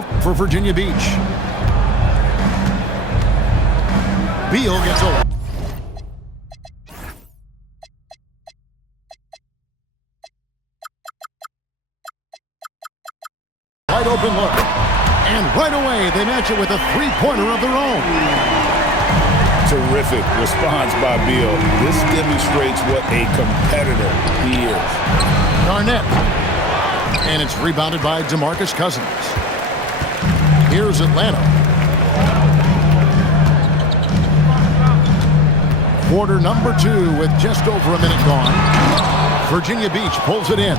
for Virginia Beach. Beal gets a wide open look. And right away, they match it with a three-pointer of their own. Terrific response by Beal. This demonstrates what a competitor he is. Garnett. And it's rebounded by DeMarcus Cousins. Here's Atlanta. Quarter number 2 with just over a minute gone. Virginia Beach pulls it in.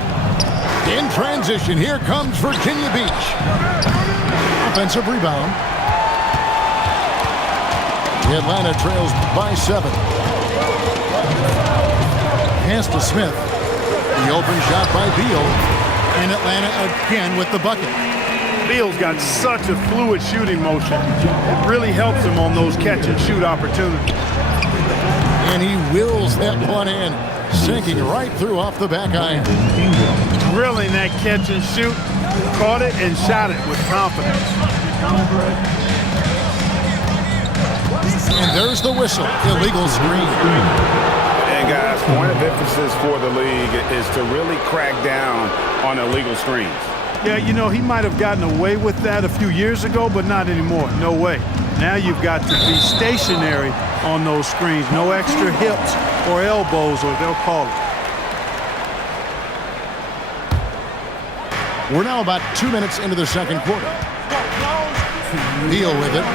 In transition, here comes Virginia Beach. Offensive rebound. Atlanta trails by 7. Pass to Smith. The open shot by Beal. And Atlanta again with the bucket. Beal's got such a fluid shooting motion. It really helps him on those catch-and-shoot opportunities. And he wills that one in, sinking right through off the back iron. Drilling that catch-and-shoot, caught it and shot it with confidence. And there's the whistle. Illegal screen. And guys, point of emphasis for the league is to really crack down on illegal screens. Yeah, you know, he might have gotten away with that a few years ago, but not anymore. No way. Now you've got to be stationary on those screens. No extra hips or elbows, or they'll call it. We're now about 2 minutes into the second quarter. Beal with it.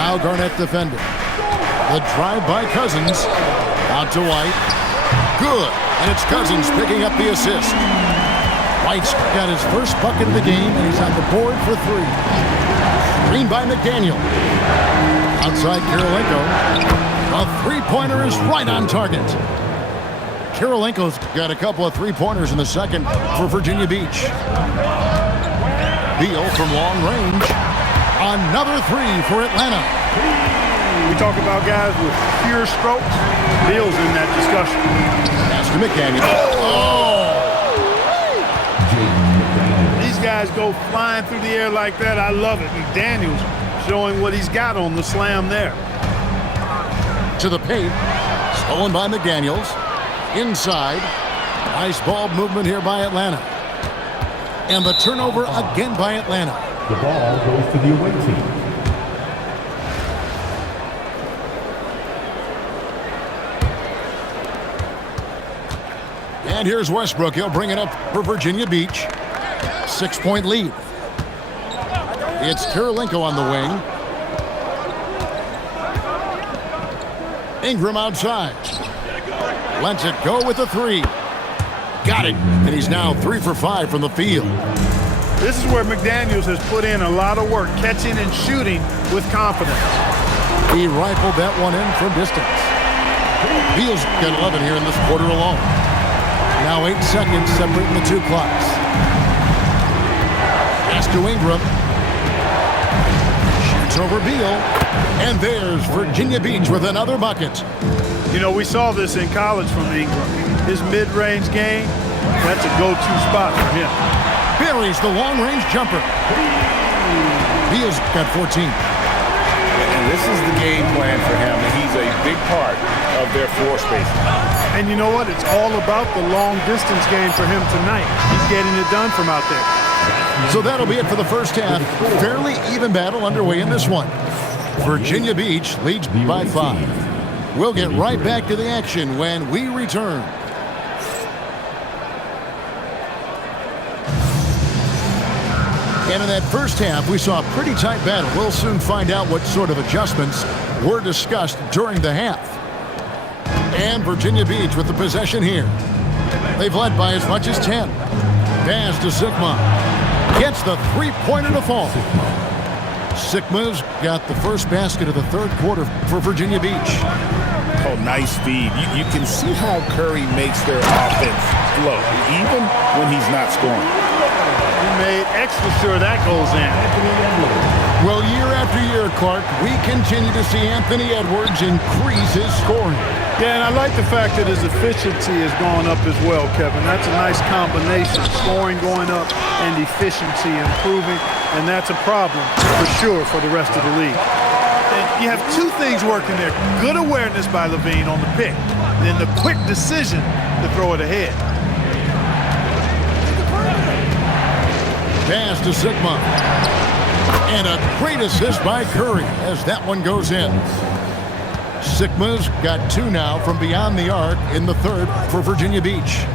Now Garnett defending. The drive by Cousins. Out to White. Good. And it's Cousins picking up the assist. White's got his first bucket of the game, and he's on the board for 3. Screen by McDaniel. Outside Kirilenko. A three-pointer is right on target. Kirilenko's got a couple of three-pointers in the second for Virginia Beach. Beal from long range. Another 3 for Atlanta. We talk about guys with pure strokes. Beal's in that discussion. Pass to McDaniel. Oh! These guys go flying through the air like that. I love it. McDaniel's showing what he's got on the slam there. To the paint. Stolen by McDaniels. Inside. Nice ball movement here by Atlanta. And the turnover again by Atlanta. The ball goes to the away team. And here's Westbrook. He'll bring it up for Virginia Beach. 6-point lead. It's Kirilenko on the wing. Ingram outside. Lets it go with a 3. Got it. And he's now 3 for 5 from the field. This is where McDaniels has put in a lot of work, catching and shooting with confidence. He rifled that one in from distance. Beal's got 11 here in this quarter alone. Now 8 seconds separating the 2 clocks. Pass to Ingram. Shoots over Beal. And there's Virginia Beach with another bucket. You know, we saw this in college from Ingram. His mid-range game, that's a go-to spot for him. Buries the long-range jumper. Beal's got 14. And this is the game plan for him, and he's a big part of their floor spacing. And you know what? It's all about the long-distance game for him tonight. He's getting it done from out there. So that'll be it for the first half. Fairly even battle underway in this one. Virginia Beach leads by 5. We'll get right back to the action when we return. And in that first half, we saw a pretty tight battle. We'll soon find out what sort of adjustments were discussed during the half. And Virginia Beach with the possession here. They've led by as much as 10. Pass to Sigma. Gets the three-pointer to fall. Sigma's got the first basket of the third quarter for Virginia Beach. Oh, nice feed. You can see how Curry makes their offense flow, even when he's not scoring. He made extra sure that goes in. Well, year after year, Clark, we continue to see Anthony Edwards increase his scoring. Yeah, and I like the fact that his efficiency has gone up as well, Kevin. That's a nice combination, scoring going up and efficiency improving, and that's a problem for sure for the rest of the league. And you have two things working there. Good awareness by Levine on the pick, then the quick decision to throw it ahead. Pass to Sigma. And a great assist by Curry as that one goes in. Sigma's got two now from beyond the arc in the third for Virginia Beach.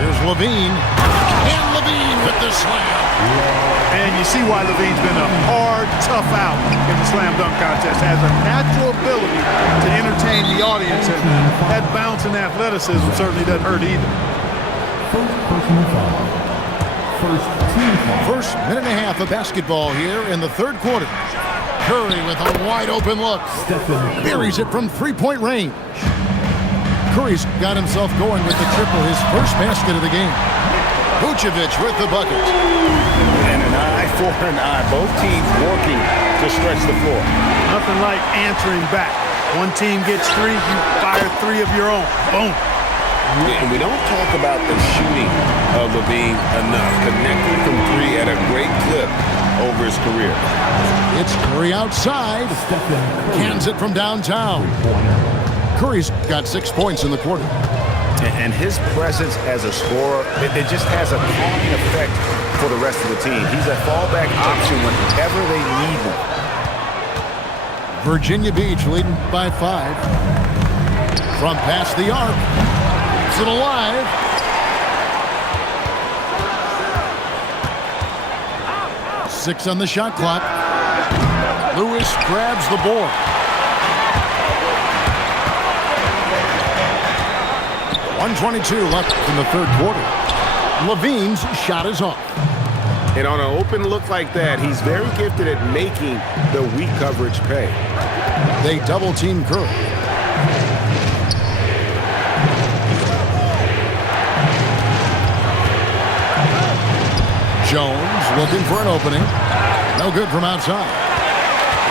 Here's Levine. And Levine with the slam. And you see why Levine's been a hard, tough out in the slam dunk contest. Has a natural ability to entertain the audience, and that bounce and athleticism certainly doesn't hurt either. First personal foul. First team foul. First minute and a half of basketball here in the third quarter. Curry with a wide open look. Buries it from three-point range. Curry's got himself going with the triple, his first basket of the game. Vucevic with the bucket. And an eye for an eye. Both teams working to stretch the floor. Nothing like answering back. One team gets three, you fire three of your own. Boom. And we don't talk about the shooting of Levine enough. Connecting from three at a great clip over his career. It's Curry outside. Cans it from downtown. Curry's got 6 points in the quarter. And his presence as a scorer, it just has a calming effect for the rest of the team. He's a fallback option whenever they need one. Virginia Beach leading by 5. From past the arc. It's it alive. Six on the shot clock. Lewis grabs the board. .122 left in the third quarter. Levine's shot is off. And on an open look like that, he's very gifted at making the weak coverage pay. They double team Curry. Jones looking for an opening. No good from outside.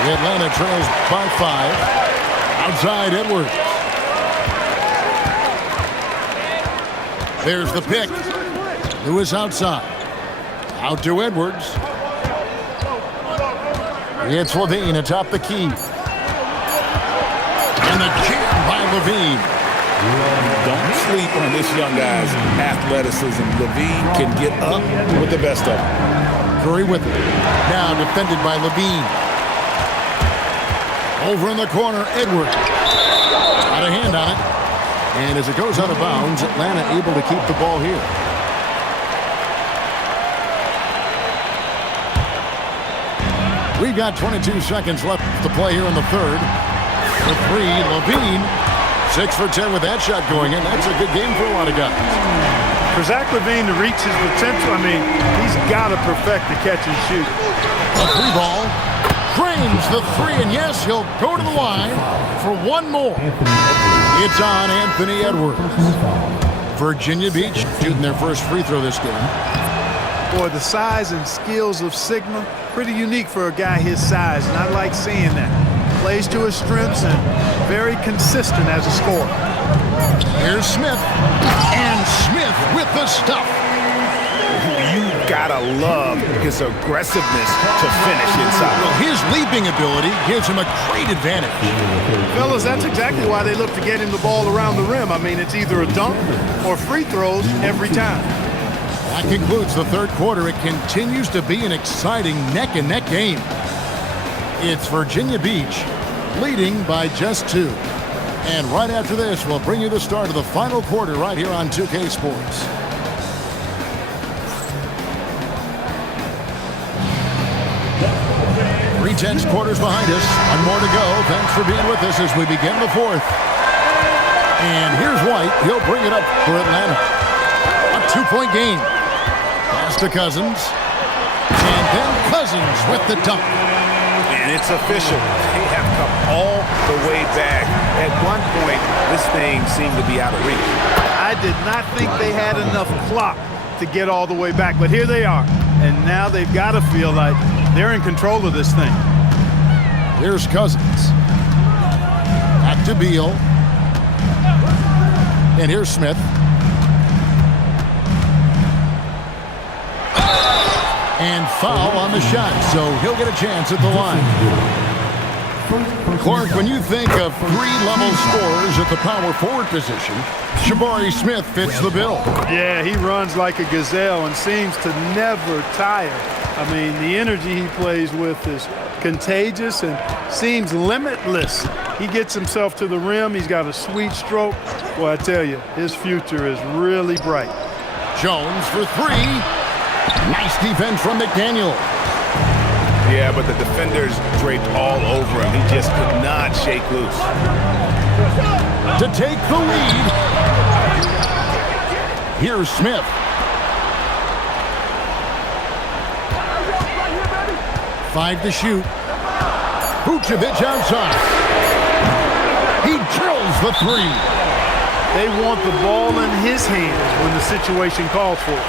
The Atlanta trails by 5. Outside Edwards. There's the pick. Lewis outside. Out to Edwards. It's Levine atop the key. And the jam by Levine. Don't sleep on this young guy's athleticism. Levine can get up with the best of them. Curry with it. Now defended by Levine. Over in the corner, Edwards. Got a hand on it. And as it goes out of bounds, Atlanta able to keep the ball here. We've got 22 seconds left to play here in the third. For 3, Levine. 6 for 10 with that shot going in. That's a good game for a lot of guys. For Zach Levine to reach his potential, I mean, he's got to perfect the catch and shoot. A 3 ball. Drains the 3, and yes, he'll go to the line for one more. It's on Anthony Edwards. Virginia Beach shooting their first free throw this game. Boy, the size and skills of Sigma, pretty unique for a guy his size, and I like seeing that. Plays to his strengths and very consistent as a scorer. Here's Smith. And Smith with the stuff. You gotta love his aggressiveness to finish inside. Well, his leaping ability gives him a great advantage. Fellas, that's exactly why they look to get him the ball around the rim. I mean, it's either a dunk or free throws every time. That concludes the third quarter. It continues to be an exciting neck-and-neck game. It's Virginia Beach leading by just 2. And right after this, we'll bring you the start of the final quarter right here on 2K Sports. 3 quarters behind us. One more to go. Thanks for being with us as we begin the fourth. And here's White. He'll bring it up for Atlanta. A 2-point game. Pass to Cousins. And then Cousins with the dunk. And it's official. They have come all the way back. At one point, this thing seemed to be out of reach. I did not think they had enough clock to get all the way back, but here they are. And now they've got to feel like They're in control of this thing. Here's Cousins. Back to Beal. And here's Smith. And foul on the shot, so he'll get a chance at the line. Clark, when you think of three-level scorers at the power forward position, Jabari Smith fits the bill. Yeah, he runs like a gazelle and seems to never tire. I mean, the energy he plays with is contagious and seems limitless. He gets himself to the rim. He's got a sweet stroke. Well, I tell you, his future is really bright. Jones for three. Nice defense from McDaniel. Yeah, but the defenders draped all over him. He just could not shake loose. To take the lead, here's Smith. Five to shoot. Vucevic outside. He drills the three. They want the ball in his hands when the situation calls for it.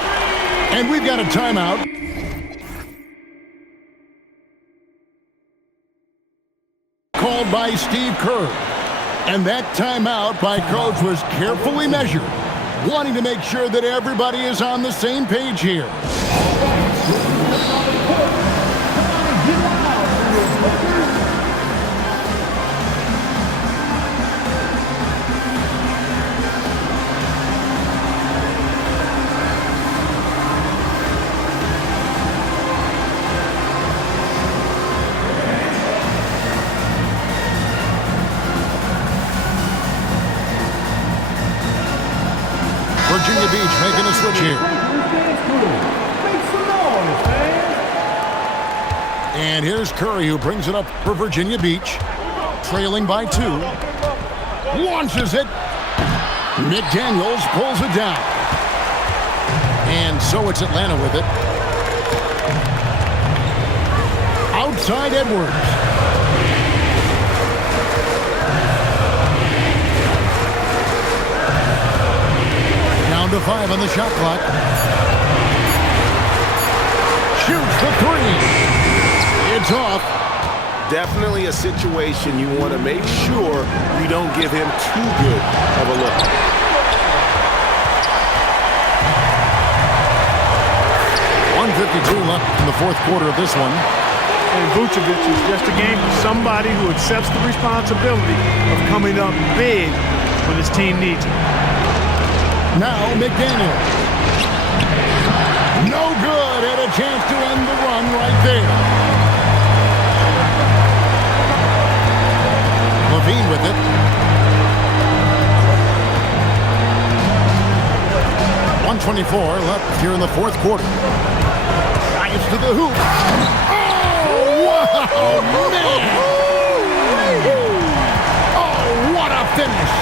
And we've got a timeout. Called by Steve Kerr. And that timeout by Coach was carefully measured, wanting to make sure that everybody is on the same page here. Virginia Beach making a switch here. And here's Curry, who brings it up for Virginia Beach. Trailing by 2. Launches it. McDaniels pulls it down. And so it's Atlanta with it. Outside Edwards. Down to 5 on the shot clock. Shoots the three. It's off. Definitely a situation you want to make sure you don't give him too good of a look. .152 left in the fourth quarter of this one. And Vucevic is just a game for somebody who accepts the responsibility of coming up big when his team needs it. Now McDaniel. No good. Had a chance to end the run right there. Levine with it. .124 left here in the fourth quarter. Drives to the hoop. Oh, wow, man. Oh, what a finish.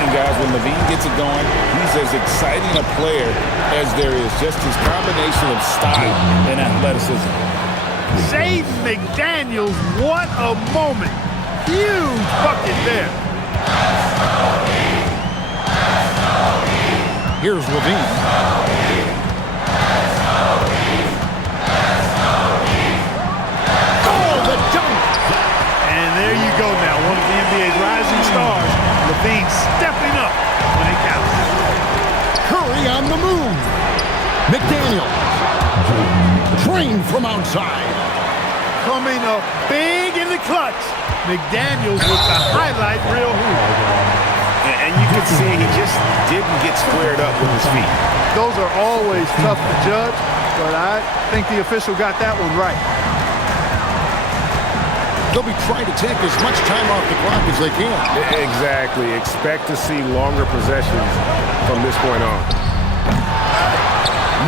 And guys, when Levine gets it going, he's as exciting a player as there is. Just his combination of style and athleticism. Jaden McDaniels, what a moment. Huge bucket there. Here's Levine. Oh, the dunk. And there you go now, one of the NBA's rising stars. Levine stepping up when it counts. Curry on the move. McDaniel. Trained from outside. Coming up big in the clutch. McDaniels with the highlight reel hoop. And you can see he just didn't get squared up with his feet. Those are always tough to judge, but I think the official got that one right. They'll be trying to take as much time off the clock as they can. Exactly. Expect to see longer possessions from this point on.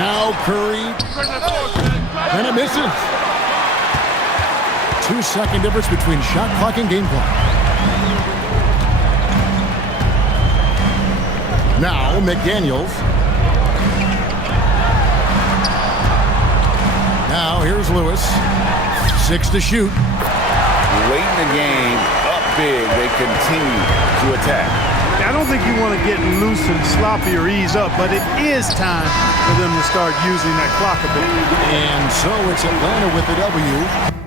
Now Curry. And it misses. 2-second difference between shot clock and game clock. Now McDaniels. Now here's Lewis. 6 to shoot. Late in the game, up big, they continue to attack. I don't think you want to get loose and sloppy or ease up, but it is time for them to start using that clock a bit. And so it's Atlanta with the W.